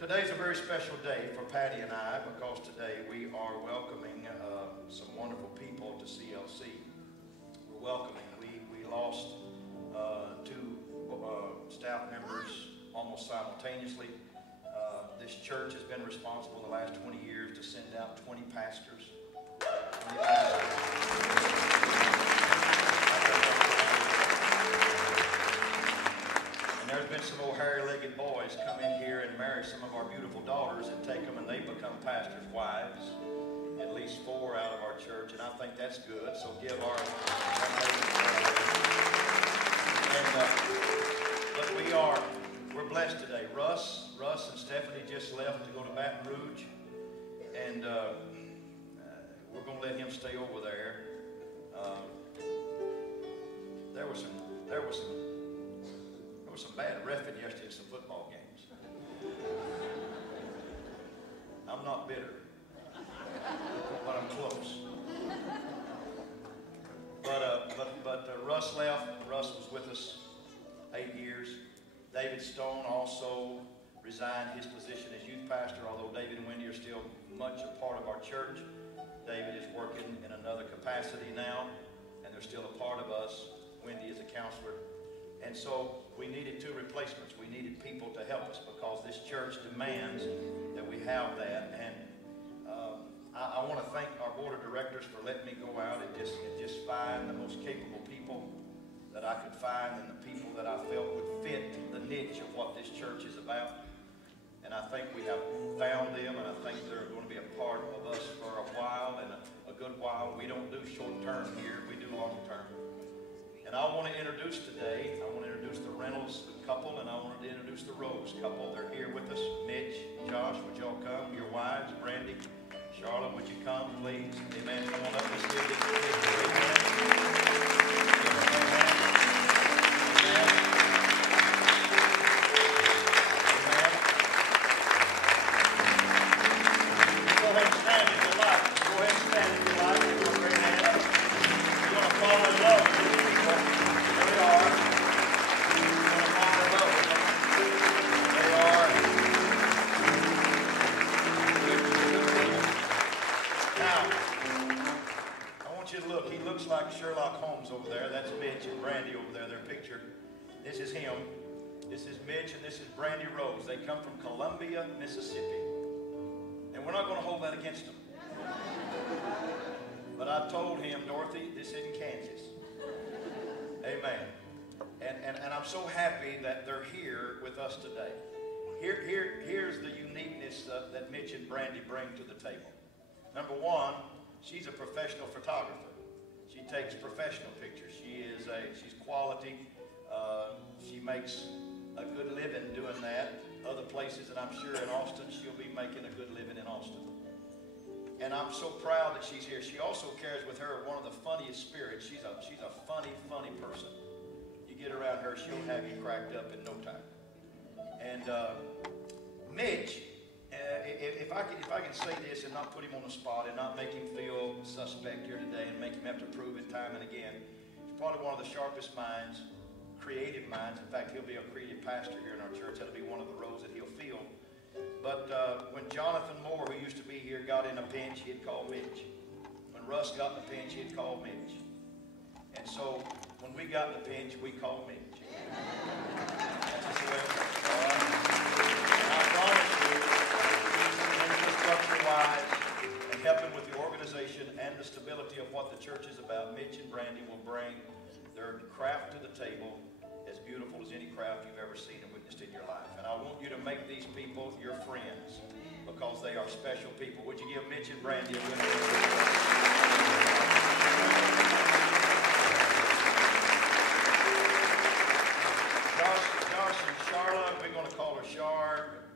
Today's a very special day for Patty and I because today we are welcoming some wonderful people to CLC. We're welcoming. We lost two staff members almost simultaneously. This church has been responsible the last 20 years to send out 20 pastors. There's been some old hairy-legged boys come in here and marry some of our beautiful daughters and take them and they become pastors' wives. At least 4 out of our church, and I think that's good. So give our but we're blessed today. Russ and Stephanie just left to go to Baton Rouge, and we're going to let him stay over there. There was some bad reffing yesterday in some football games. I'm not bitter, but I'm close. But Russ left. Russ was with us 8 years. David Stone also resigned his position as youth pastor, although David and Wendy are still much a part of our church. David is working in another capacity now, and they're still a part of us. Wendy is a counselor. And so we needed 2 replacements. We needed people to help us because this church demands that we have that. And I want to thank our board of directors for letting me go out and just find the most capable people that I could find and the people that I felt would fit the niche of what this church is about. And I think we have found them, and I think they're going to be a part of us for a while and a good while. We don't do short term here, we do long term. And I want to introduce today, I want to introduce the Reynolds couple, and I want to introduce the Rose couple. They're here with us. Mitch, Josh, would y'all come? Your wives, Brandy, Sharla, would you come, please? Amen. Come on up. Let's give this Go ahead and stand if you like. Go ahead and stand if you like. Give them a great hand. You're going to fall in love with these people. There they are. You're going to fall in love with them. They are good people. Now, I want you to look. He looks like Sherlock Holmes over there. That's Mitch and Brandy over there, their picture. This is him. This is Mitch and this is Brandy Rose. They come from Columbia, Mississippi. And we're not going to hold that against them. But I told him, Dorothy, this isn't Kansas. Amen. And I'm so happy that they're here with us today. Here's the uniqueness that Mitch and Brandy bring to the table. Number one, she's a professional photographer. She takes professional pictures. She's quality. She makes a good living doing that. Other places, and I'm sure in Austin, she'll be making a good living in Austin. And I'm so proud that she's here. She also carries with her one of the funniest spirits. She's a funny person. You get around her, she'll have you cracked up in no time. And Mitch, if I can say this and not put him on the spot and not make him feel suspect here today and make him have to prove it time and again, he's probably one of the sharpest minds, creative minds. In fact, he'll be a creative pastor here in our church. That'll be one of the roles that he'll fill. But when Jonathan Moore, who used to be here, got in a pinch, he'd call Mitch. When Russ got in a pinch, he'd call Mitch. And so when we got in a pinch, we called Mitch. That's just the way it works. All right? And I promise you, infrastructure-wise and helping with the organization and the stability of what the church is about, Mitch and Brandy will bring their craft to the table as beautiful as any craft you've ever seen and witnessed in your life. And I want you to make these people your friends because they are special people. Would you give Mitch and Brandy a good Josh and Sharla, we're going to call her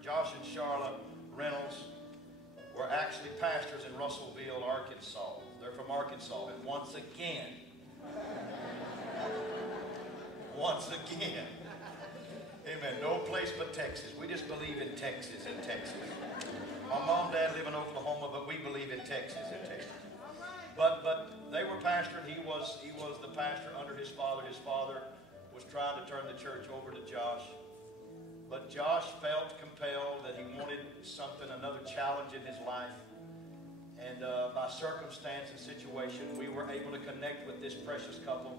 Josh and Sharla Reynolds were actually pastors in Russellville, Arkansas. They're from Arkansas. And once again, amen, no place but Texas. We just believe in Texas and Texas. My mom and dad live in Oklahoma, but we believe in Texas and Texas. But they were pastoring. He was the pastor under his father. His father was trying to turn the church over to Josh. But Josh felt compelled that he wanted something, another challenge in his life. And by circumstance and situation, we were able to connect with this precious couple.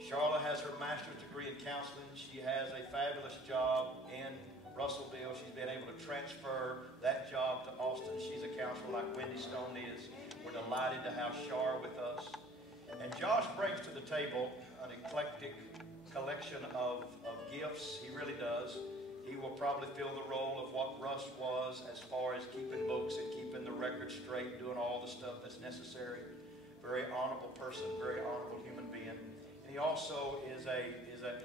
Sharla has her master's degree in counseling. She has a fabulous job in Russellville. She's been able to transfer that job to Austin. She's a counselor like Wendy Stone is. We're delighted to have Shar with us. And Josh brings to the table an eclectic collection of gifts. He really does. He will probably fill the role of what Russ was as far as keeping books and keeping the record straight, doing all the stuff that's necessary. Very honorable person, very honorable human being. And he also is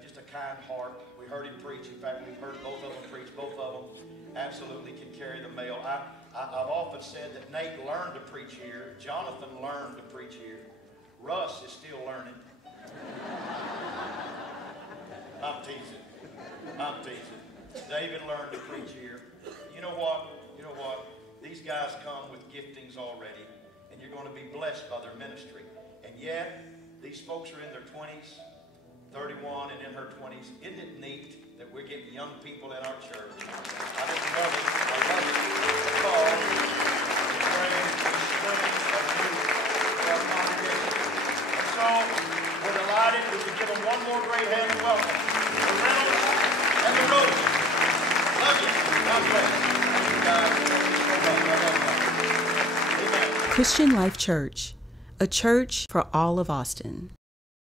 just a kind heart. We heard him preach. In fact, we've heard both of them preach. Both of them absolutely can carry the mail. I've often said that Nate learned to preach here. Jonathan learned to preach here. Russ is still learning. I'm teasing. I'm teasing. David learned to preach here. You know what? These guys come with giftings already, and you're going to be blessed by their ministry. And yet, these folks are in their 20s, 31 and in her 20s. Isn't it neat that we're getting young people in our church? I just love it. I love it. Because it brings the strength of youth to our congregation. And so, we're delighted. We can give them one more great hand of welcome. The Reynolds and the Rose. Love you. God bless. Thank you, guys. Amen. Christian Life Church, a church for all of Austin.